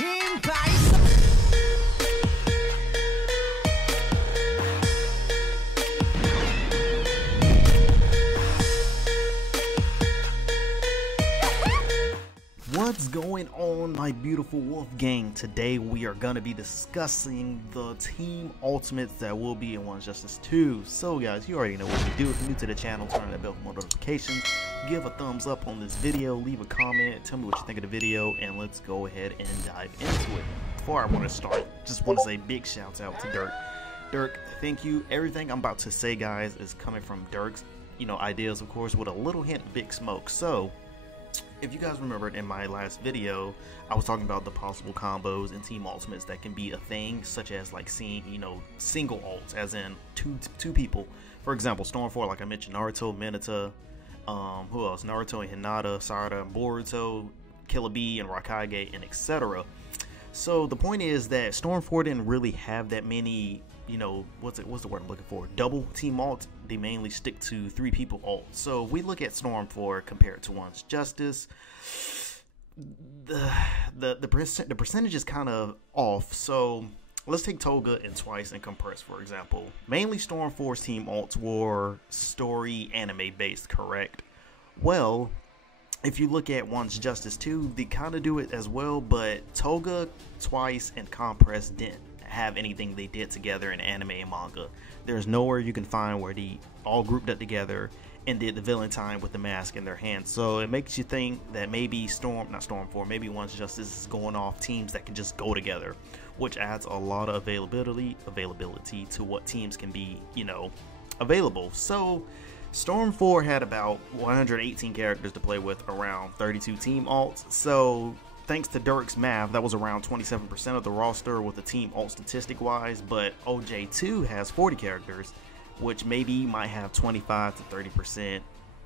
What's going on, my beautiful wolf gang? Today we are going to be discussing the team ultimates that will be in One Justice 2. So guys, you already know what to do. If you're new to the channel, turn on that bell for more notifications, give a thumbs up on this video, leave a comment, tell me what you think of the video, and let's go ahead and dive into it. Before I want to start, just want to say big shouts out to Dirk. Dirk, thank you. Everything I'm about to say, guys, is coming from Dirk's, ideas, of course, with a little hint of Big Smoke. So if you guys remembered in my last video, I was talking about the possible combos and team ultimates that can be a thing, such as like seeing, single ults, as in two people. For example, Storm 4, like I mentioned, Naruto, Minato, who else? Naruto and Hinata, Sarada, Boruto, Killer Bee, and Raikage, and etc. So the point is that Storm 4 didn't really have that many, what's the word I'm looking for? Double team ults. They mainly stick to 3 people ult. So if we look at Storm 4 compared to One's Justice, the percentage is kind of off. So let's take Toga and Twice and Compress, for example. Mainly Storm 4's team ults were story anime based, correct? Well, if you look at One's Justice 2, they kind of do it as well, but Toga, Twice, and Compress didn't have anything they did together in anime and manga. There's nowhere you can find where they all grouped up together and did the villain time with the mask in their hands. So it makes you think that maybe maybe One's Justice is going off teams that can just go together, which adds a lot of availability to what teams can be, available. So Storm 4 had about 118 characters to play with, around 32 team alts. So thanks to Dirk's math, that was around 27% of the roster with the team alt statistic wise, but OJ2 has 40 characters, which maybe might have 25 to 30%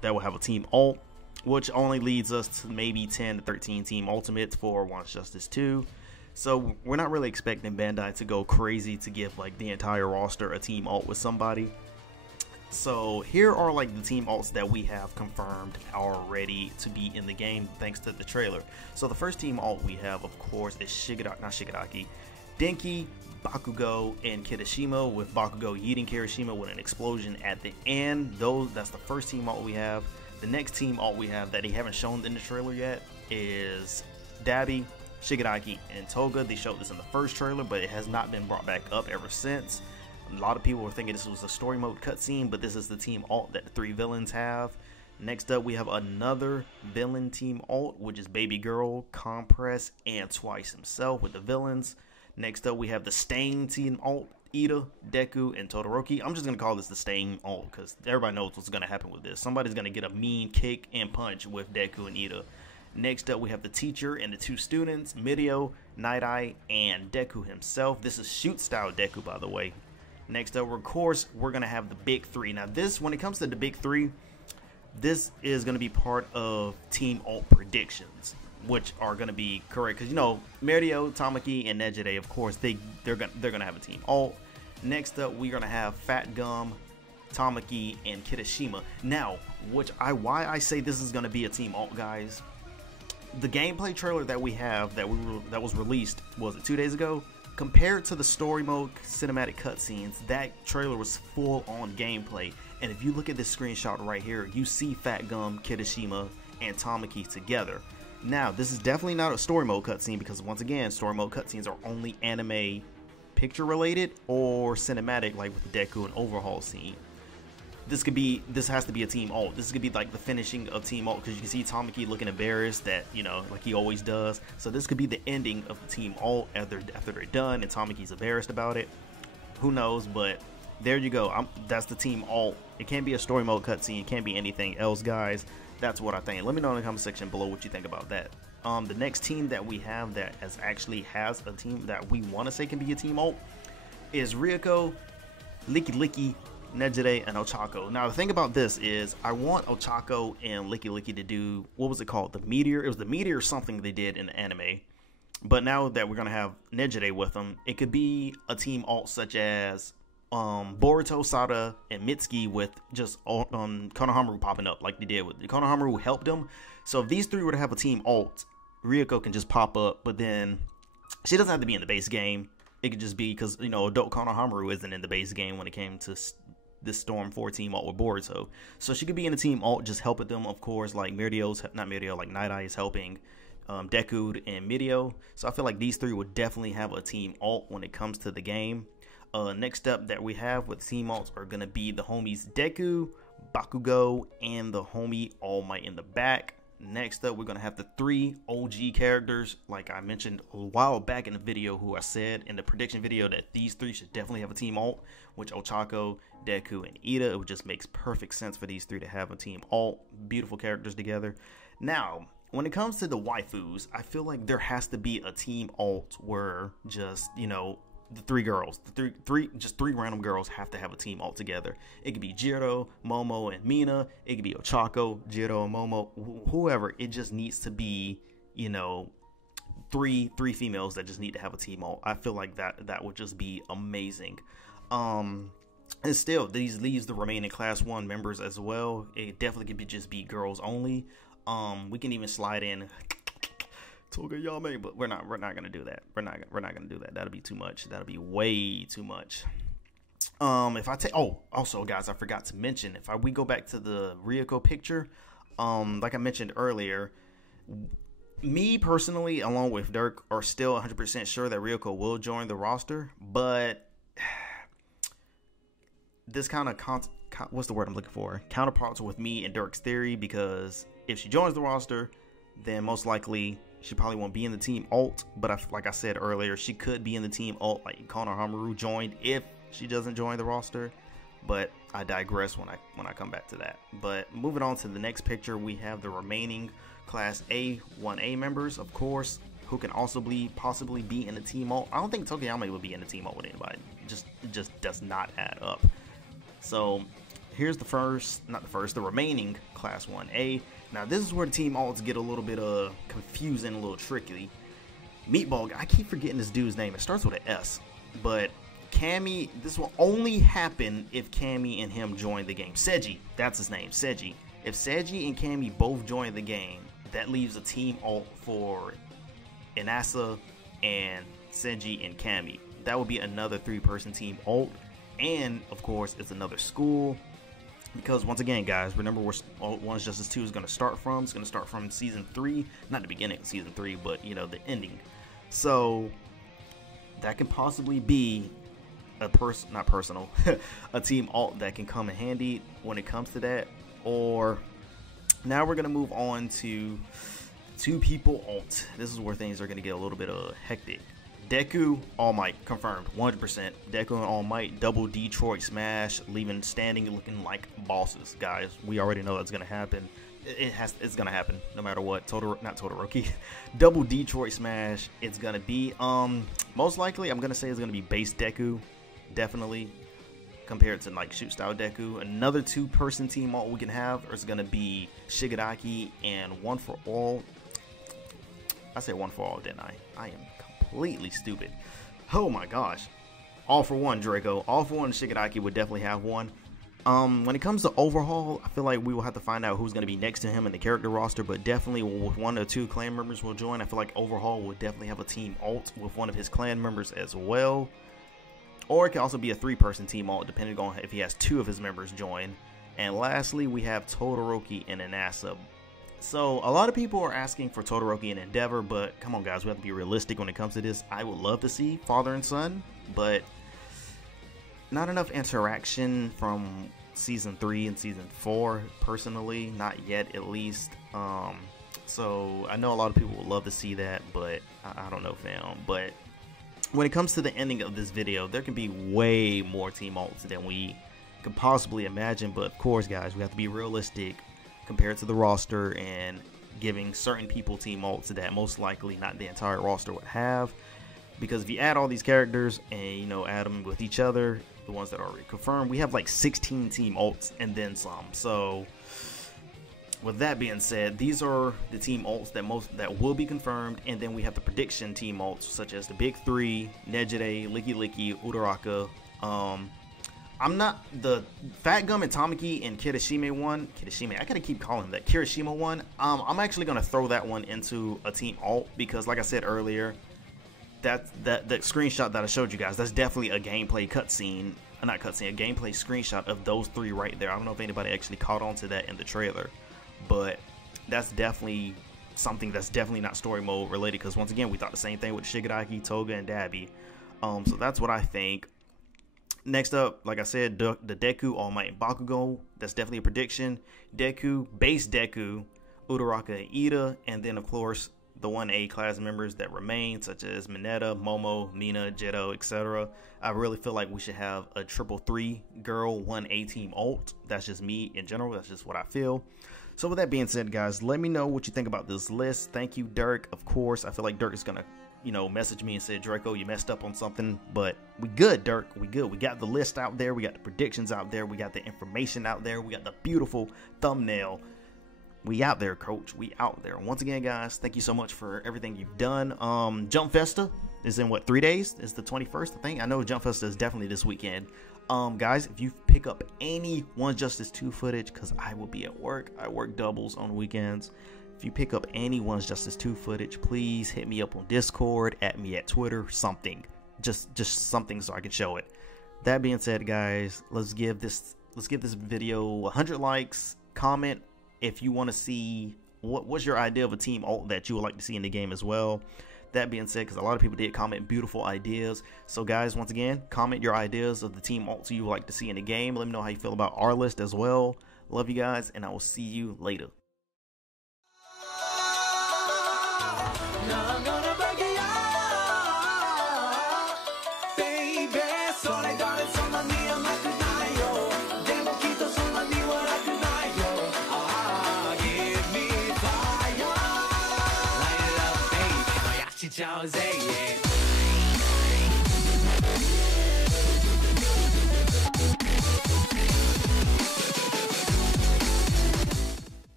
that will have a team alt, which only leads us to maybe 10 to 13 team ultimates for One's Justice 2. So we're not really expecting Bandai to go crazy to give like the entire roster a team alt with somebody. So here are like the team alts that we have confirmed are ready to be in the game thanks to the trailer. So the first team alt we have, of course, is Denki, Bakugo, and Kirishima, with Bakugo yeeting Kirishima with an explosion at the end. That's the first team alt we have. The next team alt we have that they haven't shown in the trailer yet is Dabi, Shigaraki, and Toga. They showed this in the first trailer, but it has not been brought back up ever since. A lot of people were thinking this was a story mode cutscene, but this is the team alt that the 3 villains have. Next up, we have another villain team alt, which is Baby Girl, Compress, and Twice himself with the villains. Next up, we have the Stain team alt, Ida, Deku, and Todoroki. I'm just going to call this the Stain alt because everybody knows what's going to happen with this. Somebody's going to get a mean kick and punch with Deku and Ida. Next up, we have the teacher and the 2 students, Mideo, Night Eye, and Deku himself. This is shoot style Deku, by the way. Next up, of course, we're going to have the big 3. Now this, when it comes to the big 3, this is going to be part of team alt predictions, which are going to be correct. Because, Mideo, Tamaki, and Nejire, of course, they're going to have a team alt. Next up, we're going to have Fat Gum, Tamaki, and Kirishima. Now, why I say this is going to be a team alt, guys. The gameplay trailer that we have that was released, was it 2 days ago? Compared to the story mode cinematic cutscenes, that trailer was full on gameplay. And if you look at this screenshot right here, you see Fat Gum, Kirishima, and Tamaki together. Now, this is definitely not a story mode cutscene because, once again, story mode cutscenes are only anime picture related or cinematic, like with the Deku and Overhaul scene. This has to be a team alt. This could be like the finishing of team alt, because you can see Tamaki looking embarrassed that, like he always does. So this could be the ending of the team alt after they're done and Tamaki's embarrassed about it. Who knows? But there you go. That's the team alt. It can't be a story mode cutscene. It can't be anything else, guys. That's what I think. Let me know in the comment section below what you think about that. The next team that we have that actually has a team that we want to say can be a team alt is Ryuko, Licky, Nejire, and Ochako. Now the thing about this is I want Ochako and Licky to do, what was it called? The Meteor? It was the Meteor something they did in the anime. But now that we're going to have Nejire with them, it could be a team alt such as Boruto, Sada, and Mitsuki, with just Konohamaru popping up like they did with Konohamaru helped them. So if these 3 were to have a team alt, Ryuko can just pop up, but then She doesn't have to be in the base game. It could just be because, you know, adult Konohamaru isn't in the base game when it came to this Storm 4 team alt with Boruto. So she could be in the team alt, just helping them, of course, like like Night Eye is helping Deku and Mirio. So I feel like these three would definitely have a team alt when it comes to the game. Next up that we have with team alts are going to be the homies Deku, Bakugo, and the homie All Might in the back. Next up, we're going to have the 3 OG characters, like I mentioned a while back in the video, who I said in the prediction video that these 3 should definitely have a team alt, which Ochako, Deku, and Ida. It just makes perfect sense for these 3 to have a team alt. Beautiful characters together. Now, when it comes to the waifus, I feel like there has to be a team alt where just, you know, the 3 girls, just 3 random girls have to have a team alt together. It could be Jiro, Momo, and Mina. It could be Ochako, Jiro, and Momo, whoever. It just needs to be, you know, three females that just need to have a team alt. I feel like that would just be amazing. And still, these leaves the remaining class 1 members as well. It definitely could just be girls only. We can even slide in Togayame, but we're not gonna do that. We're not gonna do that. That'll be too much. That'll be way too much. If I take, also guys, I forgot to mention, we go back to the Ryuko picture, like I mentioned earlier, me personally, along with Dirk, are still 100% sure that Ryuko will join the roster, but this kind of what's the word I'm looking for? Counterparts with me and Dirk's theory, because if she joins the roster, then most likely she probably won't be in the team alt, but like I said earlier, she could be in the team alt like Konohamaru joined if she doesn't join the roster. But I digress when I come back to that. But moving on to the next picture, we have the remaining Class A 1A members, of course, who can also possibly be in the team alt. I don't think Tokiyama would be in the team alt with anybody. It just does not add up. So here's the remaining Class 1A. Now, this is where the team alts get a little bit confusing, a little tricky. Meatball, I keep forgetting this dude's name. It starts with an S. But Cammy, this will only happen if Cammy and him join the game. Seiji, that's his name, Seiji. If Seiji and Cammy both join the game, that leaves a team alt for Inasa and Seiji and Cammy. That would be another 3-person team alt. And, of course, it's another school. Because, once again, guys, remember where One's Justice 2 is going to start from. It's going to start from Season 3. Not the beginning of Season 3, but, you know, the ending. So, that can possibly be a a team alt that can come in handy when it comes to that. Or, now we're going to move on to 2-people alt. This is where things are going to get a little bit hectic. Deku, All Might, confirmed, 100%. Deku and All Might, double Detroit smash, leaving standing looking like bosses, guys. We already know that's gonna happen. It's gonna happen no matter what. Not Todoroki. Double Detroit smash. It's gonna be most likely. I'm gonna say it's gonna be base Deku, definitely, compared to like shoot style Deku. Another 2-person team alt we can have is gonna be Shigaraki and One for All. I said One for All, didn't I? I am completely stupid. Oh my gosh. All for One, Draco. All for One, Shigaraki would definitely have one. When it comes to Overhaul, I feel like we will have to find out who's going to be next to him in the character roster, but definitely with 1 or 2 clan members will join. I feel like Overhaul will definitely have a team alt with one of his clan members as well. Or it can also be a 3-person team alt, depending on if he has 2 of his members join. And lastly, we have Todoroki and Inasa. So, a lot of people are asking for Todoroki and Endeavour, but come on guys, we have to be realistic when it comes to this. I would love to see father and son, but not enough interaction from Season 3 and Season 4, personally. Not yet, at least. So, I know a lot of people would love to see that, but I don't know, fam. But when it comes to the ending of this video, there can be way more team alts than we could possibly imagine, but of course, guys, we have to be realistic compared to the roster and giving certain people team alts that most likely not the entire roster would have. Because if you add all these characters and, you know, add them with each other, the ones that are already confirmed, we have like 16 team alts and then some. So with that being said, these are the team alts that will be confirmed, and then we have the prediction team alts such as the Big 3, Nejire, Licky Licky, Uraraka. I'm not the Fat Gum and Tamaki and Kirishima one. I gotta keep calling him that. Kirishima one. I'm actually gonna throw that one into a team alt because, like I said earlier, that screenshot that I showed you guys, that's definitely a gameplay cutscene. Not cutscene, a gameplay screenshot of those 3 right there. I don't know if anybody actually caught on to that in the trailer, but that's definitely something that's definitely not story mode related, because once again, we thought the same thing with Shigaraki, Toga, and Dabi. So that's what I think. Next up, like I said, the Deku All Might Bakugo. That's definitely a prediction. Deku, base Deku, Uraraka and Ida, and then of course the 1A class members that remain, such as Mineta, Momo, Mina, Jetto, etc. I really feel like we should have a 3 girl 1A team ult. That's just me in general. That's just what I feel. So with that being said, guys, let me know what you think about this list. Thank you, Dirk. Of course, I feel like Dirk is gonna, message me and say, Draco, you messed up on something, but we good, Dirk. We good. We got the list out there. We got the predictions out there. We got the information out there. We got the beautiful thumbnail. We out there, coach. We out there. Once again, guys, thank you so much for everything you've done. Jump Festa is in what, 3 days? It's the 21st, I think. I know Jump Festa is definitely this weekend. Guys, if you pick up any One Justice 2 footage, because I will be at work. I work doubles on weekends. If you pick up any One Justice 2 footage, please hit me up on Discord, at me at Twitter, something. Just something so I can show it. That being said, guys, let's give this video 100 likes. Comment if you want to see what's your idea of a team ult that you would like to see in the game as well. That being said, because a lot of people did comment beautiful ideas. So guys, once again, comment your ideas of the team ults you would like to see in the game. Let me know how you feel about our list as well. Love you guys, and I will see you later. Jose, yeah.